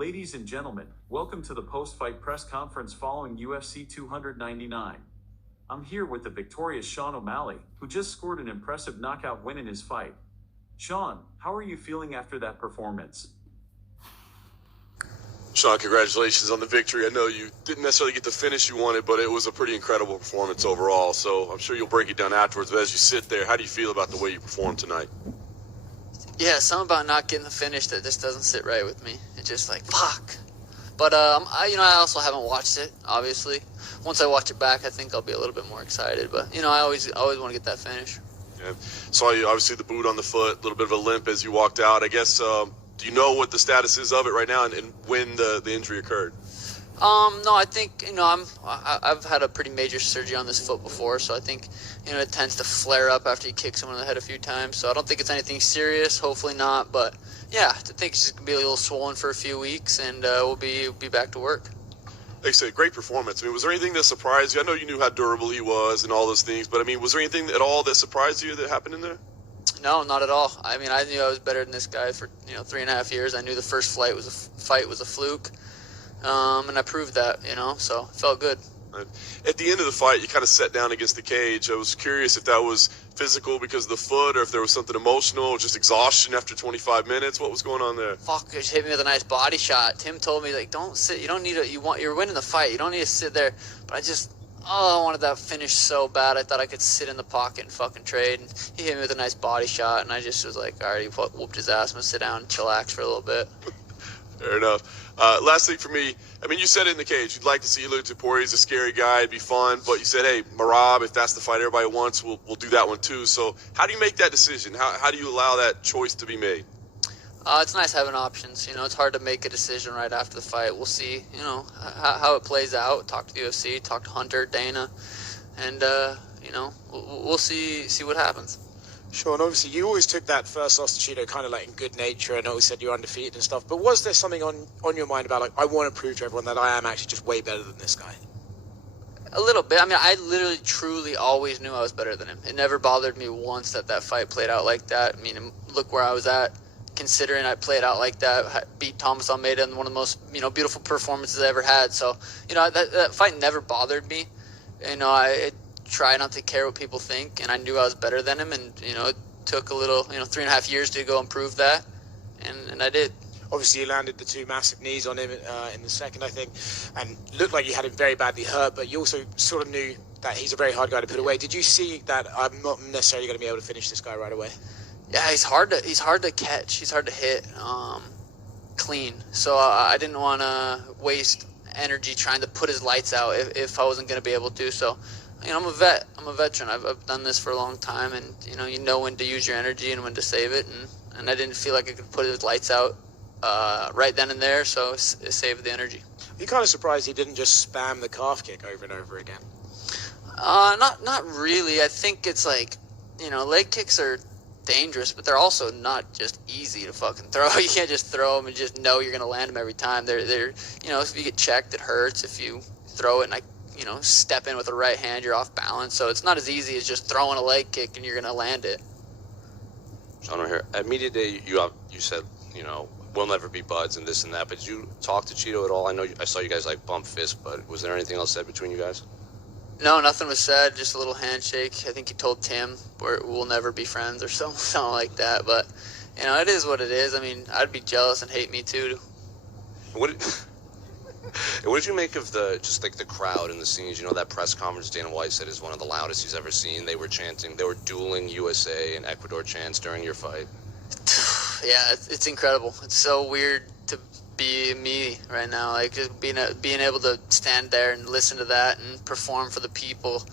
Ladies and gentlemen, welcome to the post-fight press conference following UFC 299. I'm here with the victorious Sean O'Malley, who just scored an impressive knockout win in his fight. Sean, how are you feeling after that performance? Sean, congratulations on the victory. I know you didn't necessarily get the finish you wanted, but it was a pretty incredible performance overall, so I'm sure you'll break it down afterwards. But as you sit there, how do you feel about the way you performed tonight? Yeah, something about not getting the finish that just doesn't sit right with me. It's just like, fuck. But, I also haven't watched it, obviously. Once I watch it back, I think I'll be a little bit more excited. But, I always want to get that finish. Yeah. Saw you, obviously, the boot on the foot, a little bit of a limp as you walked out. I guess, do you know what the status is of it right now and when the injury occurred? No, I think, I've had a pretty major surgery on this foot before, so I think, it tends to flare up after you kick someone in the head a few times, so I don't think it's anything serious, hopefully not, but yeah, I think it's just going to be a little swollen for a few weeks, and we'll be back to work. Like I said, great performance. I mean, was there anything that surprised you? I know you knew how durable he was and all those things, but I mean, was there anything at all that surprised you that happened in there? No, not at all. I mean, I knew I was better than this guy for 3.5 years. I knew the first fight was a fluke. And I proved that, so it felt good. At the end of the fight, you kind of sat down against the cage. I was curious if that was physical because of the foot or if there was something emotional, just exhaustion after 25 minutes. What was going on there? Fuck, just hit me with a nice body shot. Tim told me, don't sit. You don't need you're winning the fight. You don't need to sit there. But I wanted that finish so bad. I thought I could sit in the pocket and fucking trade. And he hit me with a nice body shot, and I just was like, all right, he whooped his ass. I'm going to sit down and chillax for a little bit. Fair enough. Last thing for me, I mean, you said it in the cage. You'd like to see Ilir Topuria. He's a scary guy. It'd be fun. But you said, hey, Merab, if that's the fight everybody wants, we'll do that one too. So how do you make that decision? How do you allow that choice to be made? It's nice having options. It's hard to make a decision right after the fight. We'll see, how it plays out. Talk to the UFC, talk to Hunter, Dana, and, we'll see what happens. Sean, obviously you always took that first loss to Cheeto kind of like in good nature and always said you're undefeated and stuff, but was there something on your mind about like, I want to prove to everyone that I am actually just way better than this guy? A little bit. I mean, I literally, truly always knew I was better than him. It never bothered me once that fight played out like that. I mean, look where I was at, considering I played out like that, beat Thomas Almeida in one of the most, beautiful performances I ever had. So, that fight never bothered me. I try not to care what people think, and I knew I was better than him, and it took a little 3.5 years to go and prove that, and I did. Obviously you landed the two massive knees on him in the second, I think, and looked like you had him very badly hurt, but you also sort of knew that he's a very hard guy to put away. Did you see that I'm not necessarily going to be able to finish this guy right away? Yeah, he's hard to catch, he's hard to hit clean, so I didn't want to waste energy trying to put his lights out if I wasn't going to be able to. So I'm a vet. I'm a veteran. I've done this for a long time, and you know when to use your energy and when to save it. And I didn't feel like I could put his lights out right then and there, so it saved the energy. Are you kind of surprised he didn't just spam the calf kick over and over again? Not really. I think it's like leg kicks are dangerous, but they're also not just easy to fucking throw. You can't just throw them and just know you're gonna land them every time. They're if you get checked, it hurts. If you throw it and step in with the right hand, you're off balance. So it's not as easy as just throwing a leg kick and you're going to land it. Sean, right here. At media day, you said, we'll never be buds and this and that, but did you talk to Cheeto at all? I know I saw you guys like bump fists, but was there anything else said between you guys? No, nothing was said, just a little handshake. I think he told Tim we'll never be friends or something like that, but it is what it is. I mean, I'd be jealous and hate me too. What did you make of the crowd and the scenes? That press conference Dana White said is one of the loudest he's ever seen. They were chanting, they were dueling USA and Ecuador chants during your fight. Yeah, it's incredible. It's so weird to be me right now. Like just being able to stand there and listen to that and perform for the people.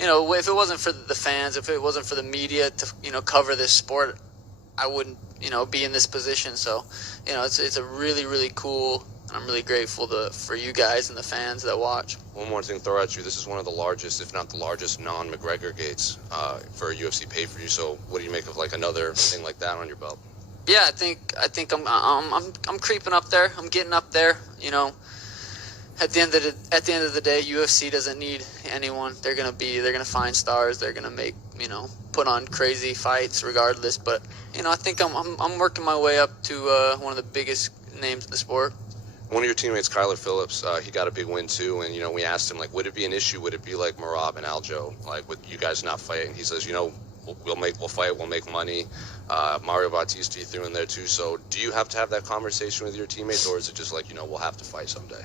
If it wasn't for the fans, if it wasn't for the media to cover this sport, I wouldn't be in this position. So it's a really, really cool. I'm really grateful for you guys and the fans that watch. One more thing to throw at you. This is one of the largest, if not the largest, non-McGregor gates for a UFC pay-per-view. So what do you make of like another thing like that on your belt? Yeah, I think I'm creeping up there. I'm getting up there. At the end of the day, UFC doesn't need anyone. They're gonna find stars. They're gonna make put on crazy fights regardless. But I think I'm working my way up to one of the biggest names in the sport. One of your teammates, Kyler Phillips, he got a big win too, and we asked him like, would it be an issue? Would it be like Marab and Aljo, like with you guys not fighting? He says, we'll fight, we'll make money. Mario Bautista he threw in there too. So do you have to have that conversation with your teammates, or is it just like we'll have to fight someday?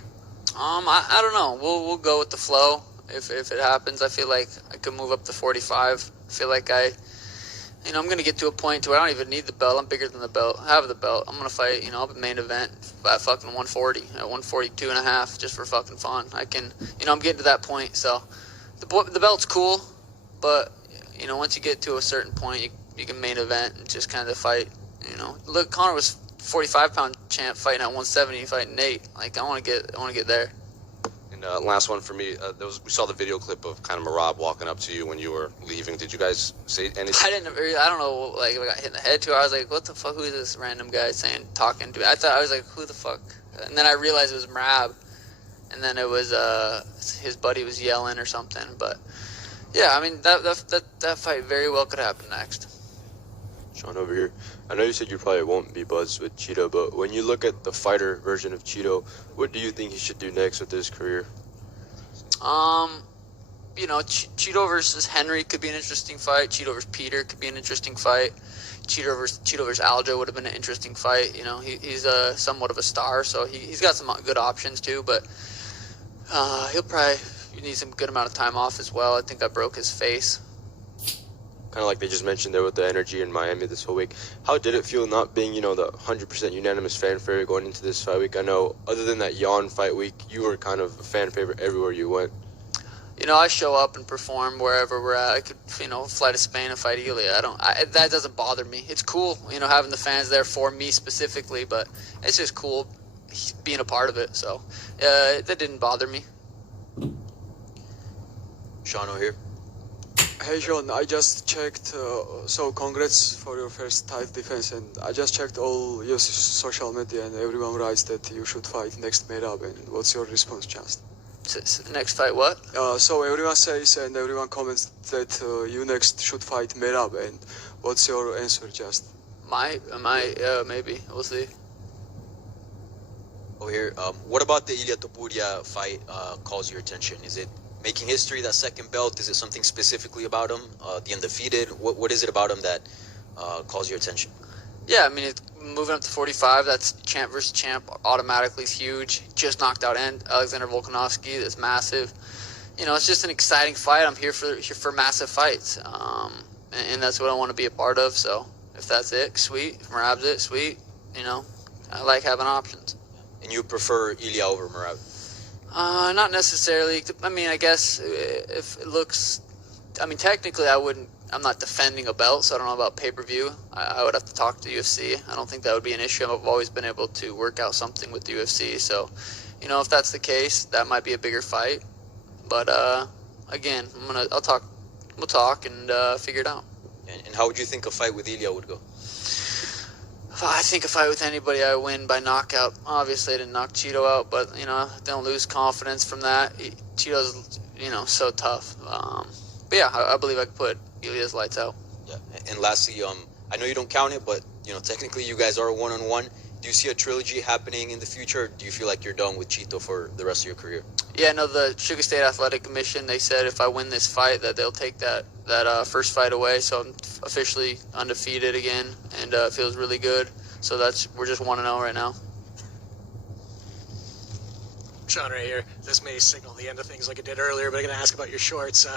I don't know. We'll go with the flow. If it happens, I feel like I could move up to 45. I feel like I'm going to get to a point to where I don't even need the belt. I'm bigger than the belt. I have the belt. I'm going to fight, I'll be main event at fucking 140, at 142 and a half, just for fucking fun. I can, I'm getting to that point. So the belt's cool, but, once you get to a certain point, you can main event and just kind of fight, Look, Conor was 45-pound champ fighting at 170, fighting Nate. Like, I want to get there. And last one for me, we saw the video clip of kind of Marab walking up to you when you were leaving. Did you guys say anything? I don't know, like, if I got hit in the head too. I was like, what the fuck, who is this random guy talking to me? I was like, who the fuck? And then I realized it was Marab, and then it was, his buddy was yelling or something. But, yeah, I mean, that fight very well could happen next. Sean over here. I know you said you probably won't be buzzed with Cheeto, but when you look at the fighter version of Cheeto, what do you think he should do next with his career? Cheeto versus Henry could be an interesting fight. Cheeto versus Peter could be an interesting fight. Cheeto versus Aljo would have been an interesting fight. He's somewhat of a star, so he's got some good options too, but he'll probably need some good amount of time off as well. I think I broke his face. Kind of like they just mentioned there with the energy in Miami this whole week. How did it feel not being, the 100% unanimous fan favorite going into this fight week? I know other than that yawn fight week, you were kind of a fan favorite everywhere you went. I show up and perform wherever we're at. I could, fly to Spain and fight Elia. That doesn't bother me. It's cool, having the fans there for me specifically, but it's just cool being a part of it. So that didn't bother me. Shano here. Hey John, I just checked, so congrats for your first title defense, and I just checked all your social media and everyone writes that you should fight next Merab, and what's your response, just? Next fight what? So everyone says and everyone comments that you next should fight Merab, and what's your answer, just? Maybe, we'll see. Over here, what about the Ilia Topuria fight calls your attention? Is it making history, that second belt? Is it something specifically about him? The undefeated? What is it about him that calls your attention? Yeah, I mean, it's moving up to 45, that's champ versus champ, automatically is huge. Just knocked out Alexander Volkanovski, that's massive. It's just an exciting fight. I'm here for massive fights, and that's what I want to be a part of. So if that's it, sweet. If Merab's it, sweet. I like having options. And you prefer Ilia over Merab? Not necessarily. I mean, I guess if it looks... I mean, technically, I'm not defending a belt, so I don't know about pay-per-view. I would have to talk to the UFC. I don't think that would be an issue. I've always been able to work out something with the UFC. So, if that's the case, that might be a bigger fight. But, again, we'll talk and figure it out. And how would you think a fight with Ilia would go? I think a fight with anybody, I win by knockout. Obviously, I didn't knock Cheeto out, but, don't lose confidence from that. Cheeto's, so tough. But, yeah, I believe I could put Ilia's lights out. Yeah. And lastly, I know you don't count it, but, technically you guys are one-on-one. Do you see a trilogy happening in the future, or do you feel like you're done with Cheeto for the rest of your career? Yeah, no, the Sugar State Athletic Commission, they said if I win this fight that they'll take that first fight away, so I'm officially undefeated again, and it feels really good. So we're just 1-0 right now. Sean right here. This may signal the end of things like it did earlier, but I'm going to ask about your shorts.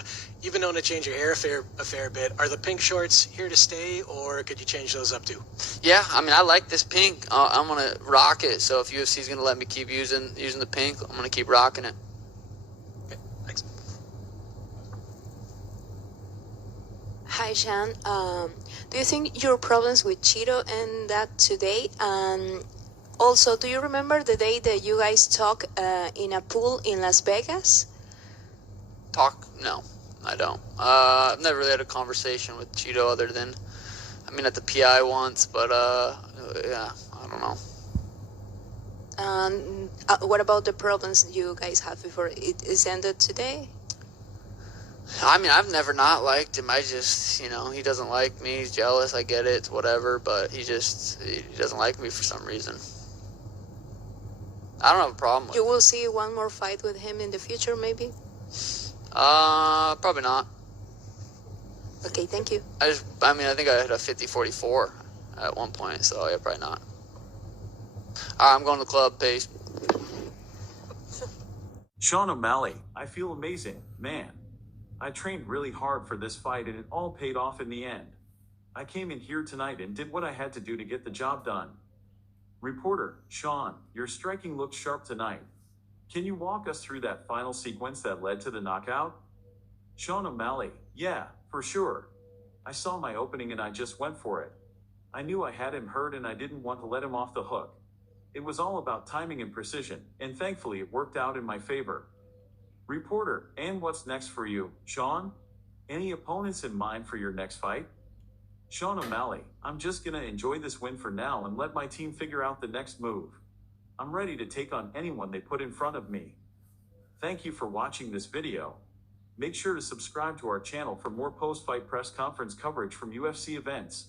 You've been known to change your hair a fair bit. Are the pink shorts here to stay, or could you change those up too? Yeah, I mean, I like this pink. I'm going to rock it. So if UFC is going to let me keep using the pink, I'm going to keep rocking it. Okay, thanks. Hi, Sean. Do you think your problems with Cheeto end that today? Also, do you remember the day that you guys talked in a pool in Las Vegas? No, I don't. I've never really had a conversation with Cheeto other than, at the PI once, but yeah, I don't know. What about the problems you guys had before it is ended today? I've never not liked him. I just, he doesn't like me. He's jealous. I get it. It's whatever, but he doesn't like me for some reason. I don't have a problem with You it. will see one more fight with him in the future, maybe? Probably not. Okay, thank you. I think I hit a 50-44 at one point, so yeah, probably not. Alright, I'm going to the club. Peace. Sean O'Malley, I feel amazing, man. I trained really hard for this fight and it all paid off in the end. I came in here tonight and did what I had to do to get the job done. Reporter, Sean, your striking looked sharp tonight. Can you walk us through that final sequence that led to the knockout? Sean O'Malley, yeah, for sure. I saw my opening and I just went for it. I knew I had him hurt and I didn't want to let him off the hook. It was all about timing and precision, and thankfully it worked out in my favor. Reporter, and what's next for you, Sean? Any opponents in mind for your next fight? Sean O'Malley, I'm just gonna enjoy this win for now and let my team figure out the next move. I'm ready to take on anyone they put in front of me. Thank you for watching this video. Make sure to subscribe to our channel for more post-fight press conference coverage from UFC events.